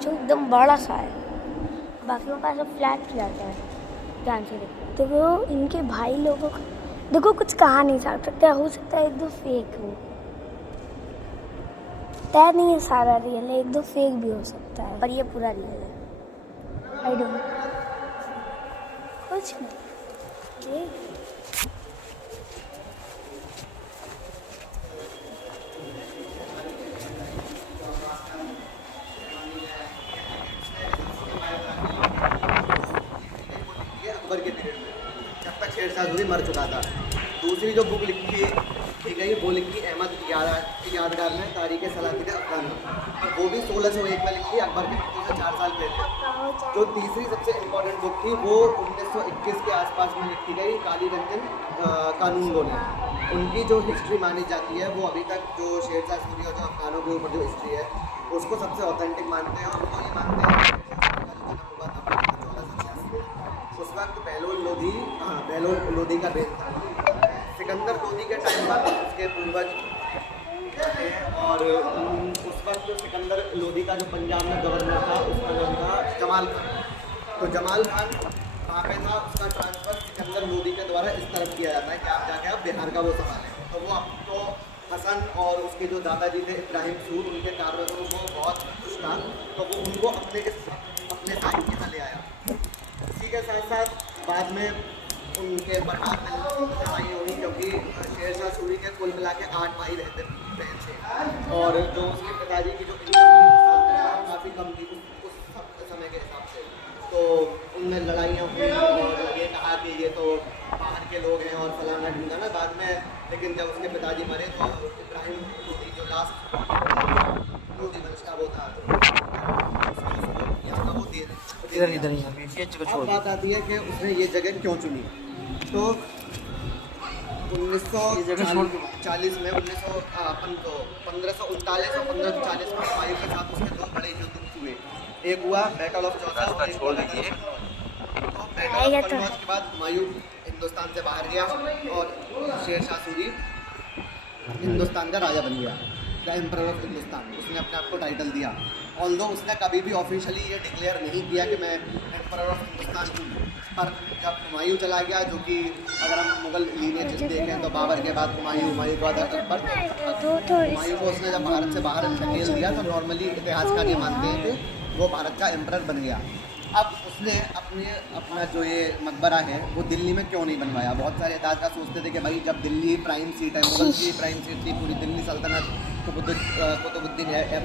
जो एकदम बड़ा सा है, बाकियों का सब फ्लैट फ्लैट है। ध्यान से देखो, देखो इनके भाई लोगों को देखो, कुछ कहा नहीं जा सकता, हो सकता है एक दो फेक हो, तय नहीं है सारा रियल है, एक दो फेक भी हो सकता है, पर ये पूरा रियल है। आई डोंट कुछ नहीं। अकबर के पीरियड में, जब तक शेरशाह सूरी मर चुका था। दूसरी जो बुक लिखी गई वो लिखी अहमद यादगार ने, तारीख सलातीन अफगान, और वो भी 1601 में लिखी, अकबर के मृत्यु से 4 साल पहले। जो तीसरी सबसे इम्पोर्टेंट बुक थी वो 1921 के आसपास में लिखी गई, काली रंजन कानून गोली। उनकी जो हिस्ट्री मानी जाती है वो अभी तक जो शेरशाह सूरी और जो अफगानों के ऊपर जो हिस्ट्री है उसको सबसे ऑथेंटिक मानते हैं। और वो ये मानते हैं उस वक्त बहलोल लोधी का बेन था। सिकंदर लोधी के टाइम पर उसके पूर्वज थे, और उस वक्त सिकंदर लोधी का जो पंजाब में गवर्नर था उसका नाम था जमाल खान। तो जमाल खान वहाँ पे था, उसका ट्रांसफ़र सिकंदर लोधी के द्वारा इस तरफ किया जाता है कि आप जाके आप बिहार का वो संभालें। तो वो अब तो हसन और उसके जो दादाजी थे इब्राहिम सूद, उनके कार्यों को वो बहुत खुश था, तो वो उनको अपने साइड की तरह ले आया। इसी के साथ साथ बाद में उनके परिवार में लड़ाई हुई, क्योंकि शेरशाह सूरी के कुल मिला के 8 भाई रहते थे, और जो उसके पिताजी की जो इनकम काफ़ी कम थी उस समय के हिसाब से। तो उनमें लड़ाइयाँ हुई और ये कहा कि ये तो बाहर के लोग हैं और फलाना ढूंढा बाद में। लेकिन जब उसके पिताजी मरे तो इब्राहिम लोधी जो लास्ट लोधी वंश का वो था, अब बात आती है कि उसने ये जगह क्यों चुनी। तो 1940 में 1539 और 1540 में हुमायूं के साथ उसके 2 बड़े युद्ध हुए। एक हुआ बैटल ऑफ चौसा, और एक हुआ बैटल ऑफ कन्नौज। तो बैटल ऑफ कन्नौज के बाद हुमायूं हिंदुस्तान से बाहर गया और शेरशाह सूरी हिंदुस्तान का राजा बन गया, द एम्परर ऑफ हिंदुस्तान। उसने अपने आप को टाइटल दिया, ऑल्दो उसने कभी भी ऑफिशियली ये डिक्लेयर नहीं किया कि मैं एम्परर ऑफ हिंदुस्तान हूँ। पर जब हुमायूं चला गया, जो कि अगर हम मुगल लीनियज देखें तो बाबर के बाद हुमायूं के बाद अकबर, हुमायूं को उसने जब भारत से बाहर धकेल दिया तो नॉर्मली इतिहासकार ये मानते हैं कि वो भारत का एम्परर बन गया। अब उसने अपना जो ये मकबरा है वो दिल्ली में क्यों नहीं बनवाया। बहुत सारे इतिहासकार सोचते थे कि भाई जब दिल्ली प्राइम सीट है, मुगल की प्राइम सीट थी, पूरी दिल्ली सल्तनत कुतुबुद्दीन ऐबक